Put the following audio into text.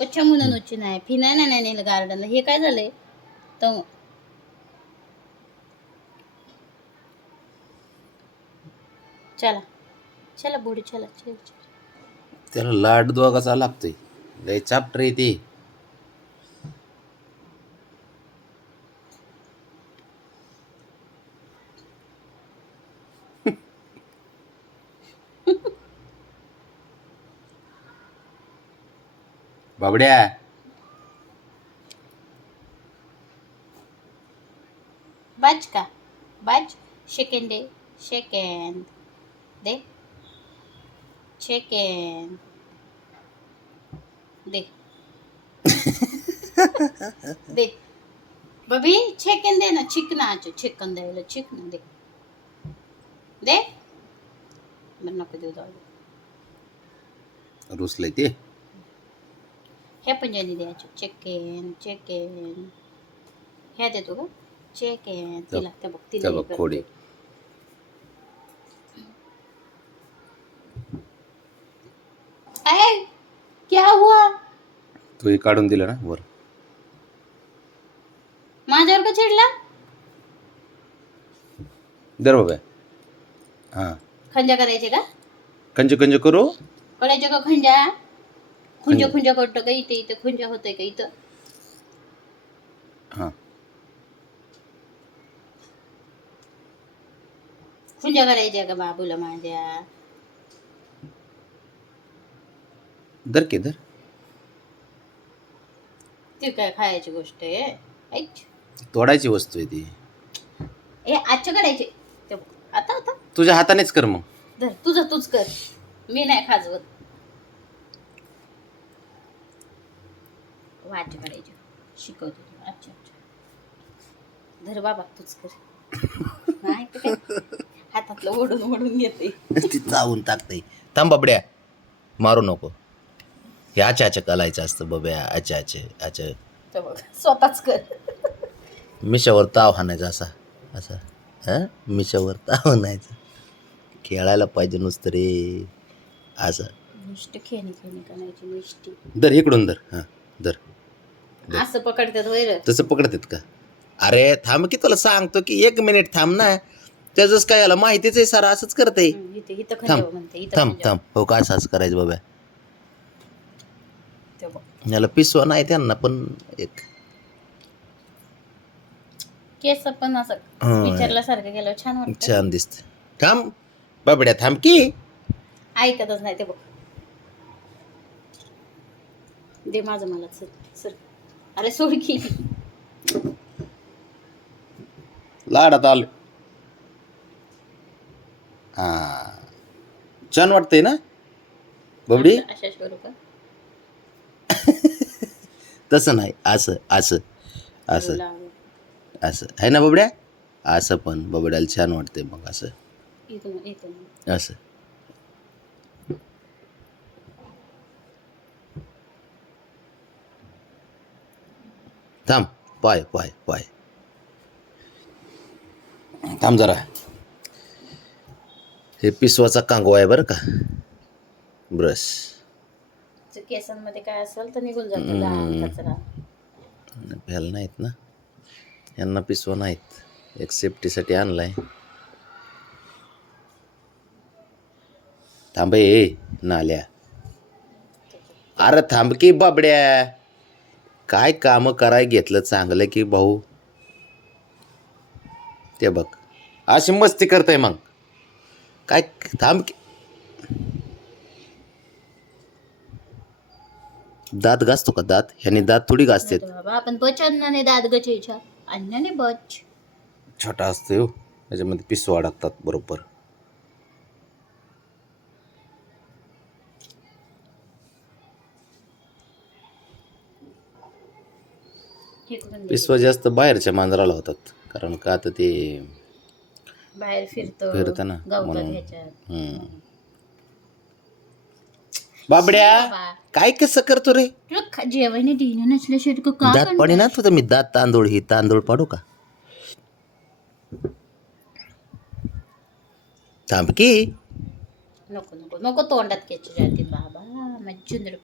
कच्च्या म्हणून नाही फिनायला नाही नेलं गार्डनला. हे काय झालंय तर चला चला बुडी चला चल त्याला लाड दोघाचा लागतोय. लय चाप्टर आहे ते. बाबड्या बाज का बाज सेकंड दे सेकंड दे सेकंड दे दे बबी चिकन दे ना चिकनाचं चिकन द्यायला चिकन दे दे बरं नको देऊ जाऊ रुसलंय ते. हे पण ज्यांनी द्यायचं चिकन चिकन हे देतो का चिकन तिला त्या बघ तिला हे खोडे. अरे क्या हुआ तू हे काढून दिलं ना वर. माझ्यावर का चिडला दर बाबा. हां खंजा करायचे का कंज कंज करू. करायचे का खंजा खुंजा खुंजा करतो का इथे इथं खुंजा होतंय का इथं हां खुंजा करायच्या का बाबूला माझ्या दर के दर. ती काय खायची गोष्ट आहे ऐक तोडायची वस्तू आहे ती. हे आजच्या करायचे ते बघ. आता आता तुझ्या हातानेच कर मग. धर तुझं तूच कर मी नाही खाजवत वाच करायचे शिकवतो तुला. अच्छा अच्छा धर बाबा तूच कर नाही तर काय हातातलं ओढून ओढून घेते ती चावून टाकते. थांब बाबड्या मारू नको. हे आच्या आच्या कलायचं असतं बब्या. आच्या आचे आच्या तर बघ स्वतःच कर मिशावर ताव हाणायचा असा असा. हां मिशावर ताव हाणायचा. खेळायला पाहिजे नुसतं रे असं. नुसतं खेळणी खेळणी करायची नुसती दर इकडून दर. हां दर. असं पकडतात वैर तसं पकडतात का. अरे थांब की तुला सांगतो की 1 मिनिट थांब ना. त्याचंच काय याला माहितीच आहे सारा. असंच करते. इथे इथं खंजावं म्हणते इथं थांब खंजावं. थांब हो का असंच करायचं बाबा. ते बघ याला पिसवा नाही त्यांना पण एक केस पण असं विचारल्यासारखं गेलं छान वाटतं छान दिसत. थांब बाबड्या थांब की. ऐकतच नाही ते बघ दे माझं मला सर सर अरे सोड की लाडात आल. हा छान वाटतंय ना बबडी. अशाच करू का तसं नाही असं असं असं असं आहे ना बबड्या. असं पण बबड्याला छान वाटतंय मग असं इथून इथून असं. थांब पाय पाय पाय थांब जरा. हे पिसवाचा कांगवा आहे बरं का. ब्रश केसांमध्ये काय असेल तर निघून जातो लहान कचरा भ्याला नाहीत ना यांना पिसवा नाहीत. एक सेफ्टीसाठी आणलाय. थांब ए नाल्या. अरे थांब की बाबड्या. काय काम कराय घेतलं चांगलं की भाऊ. ते बघ अशी मस्ती करताय मग काय. थांब की. दात घासतो का दात. ह्याने दात थोडी घासतात. बाबा आपण बच अन्नाने दात गचायच्या अन्नाने बच छोटा असतो हो त्याच्यामध्ये पिसवा अडकतात बरोबर. पिसवा जास्त बाहेरच्या मांजराला होतात कारण का आता ते बाहेर फिरतं ना म्हणून. ह्याच्यात बाबड्या काय कसं करतो रे. जेवायने दिलं नसल्याशिवाय का दात पाणी ना तुझं. मी दात तांदूळ ही तांदूळ पाडू का. थांब की. नको नको नको तोंडात घ्यायची जाते बाबा मच्छुंद्र